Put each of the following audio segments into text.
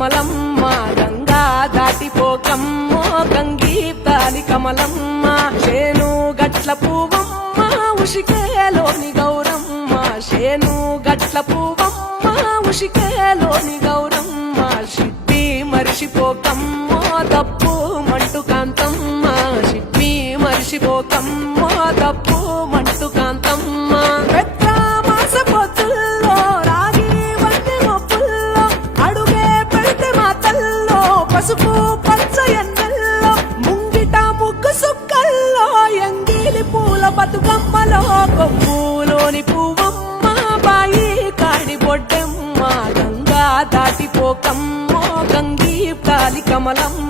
కమలమ్మ గంగా దాటిపోకమ్మో గంగీతాలి కమలమ్మ శేను గట్ల పువ్వమ్మ ఉషికేలోని గౌరమ్మ శేను గట్ల పువ్వమ్మ ఉషికేలోని గౌరమ్మ షిప్పి మరిషిపోకమ్మో దప్పు మంటు కాంతమ్మ షిప్పి మరిషిపోకమ్మో దప్పు మంటు కాంతమ్మ పెద్ద పొత్తుల్లో రాగి వంటి మొప్పుల్లో అడుగే పెడితే మా తల్లో పసుపు పచ్చ ఎన్నెల్లో ముంగిట ముగ్గు సుక్కల్లో ఎంగిలి పూల బతుకమ్మలో కొమ్ములోని పువ్వమ్మ బాయి కాడి బొడ్డెమ్మ గంగా దాటిపోకమ్మో గంగీ తాలి కమలమ్మ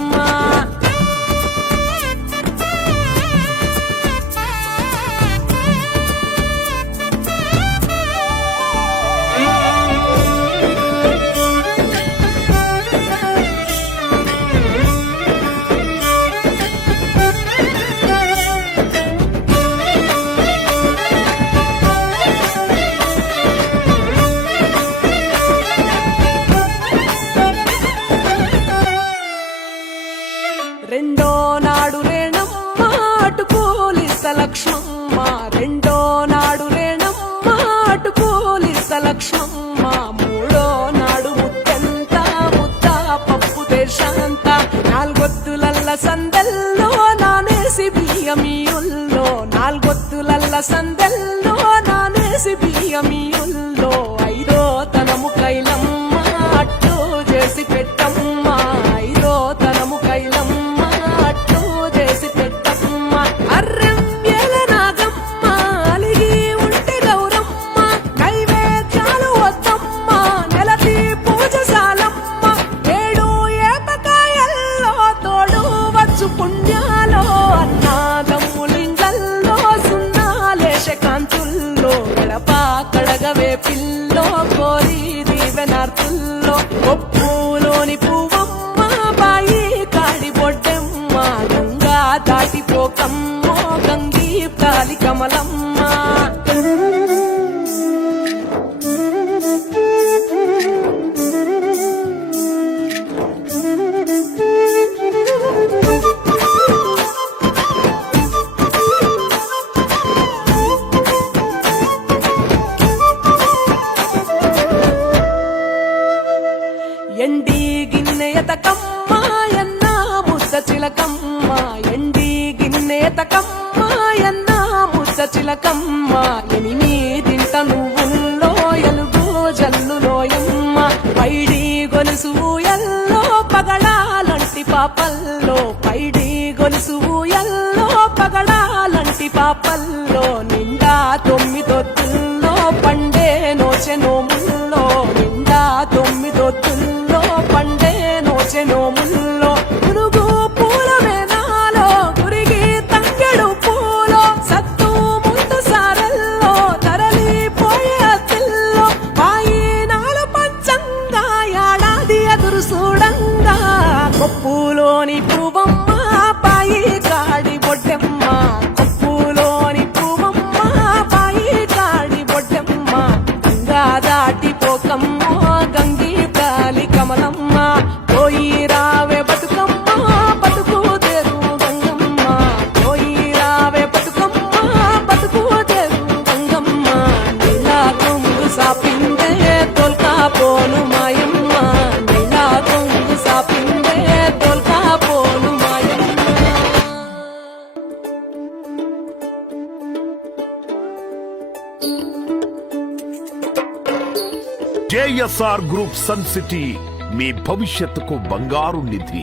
రెండో నాడు రేణమ్మ అటుకూలిస్త లక్ష్మమ్మ రెండో నాడు రేణమ్మ అటుకూలిస్త లక్ష్మమ్మ మూడో నాడు ముద్దెంత ముద్ద పప్పు దేశంత నాలుగొత్తులల్ల సందెల్లో నానేసి బియ్యమియుల్లో నాలుగొత్తులల్ల సందెల్లో నానేసి బియ్యమియుల్లో ఐదో తనము కైలమ్మ అట్టు చేసి పెట్టమ్మ ఐదో తనము కైలమ్మ పుణ్యాలో అన్నాదమ్ములింగల్లో సున్నాలేశ కాంతుల్లో గడప కడగవే పిల్లో కోరి దీవెనార్తుల్లో ఒప్పులోని పువ్వమ్మ బాయి కాడి బొడ్డెమ్మ గంగా దాటిపోకమ్మో గంగీ తాలి కమలమ్మ ఎండి గిన్నెతకమ్మ ఎన్న ముద్ద చిలకమ్మ ఎండి గిన్నెతకమ్మ ఎన్న ముద్ద చిలకమ్మ ఎనిమిదింట నువ్వుల్లో ఎలుగు జల్లులోయమ్మ పైడి గొలుసు ఎల్లో పగడాలంటి పాపల్లో పైడి గొలుసు ఎల్లో పగడాలంటి పాపల్లో నిండా తొమ్మిదొత్తుల్లో పండే నోచె నోముల్లో నిండా తొమ్మిదొత్తుల్లో పండే నోచె నోముల్లో పురుగు పూల వేనాలో గురిగి తంగెడు పూలో సత్తు ముందు సారల్లో తరలిపోయే అత్తిల్లో పాయి నాలు పంచంగా ఏడాది ఎదురు చూడంగా కొప్పులోని పువ్వమ్మ పాయి కాడి బొడ్డెమ్మ కొప్పులోని పువ్వమ్మ పాయి కాడి బొడ్డెమ్మ గంగా దాటిపోకమ్మో గంగీ తాలి కమలమ్మ పోయి రావే బతుకమ్మ బతుకు తెరు గంగమ్మ పోయి రావే బతుకమ్మ బతుకు తెరు గంగమ్మ నీలా కొంగు సాపిందే తోల్కా పోను మాయమ్మ నీలా కొంగు సాపిందే తోల్కా పోను మాయమ్మ. JSR గ్రూప్ సన్ సిటీ మీ భవిష్యత్తుకు బంగారు నిధి.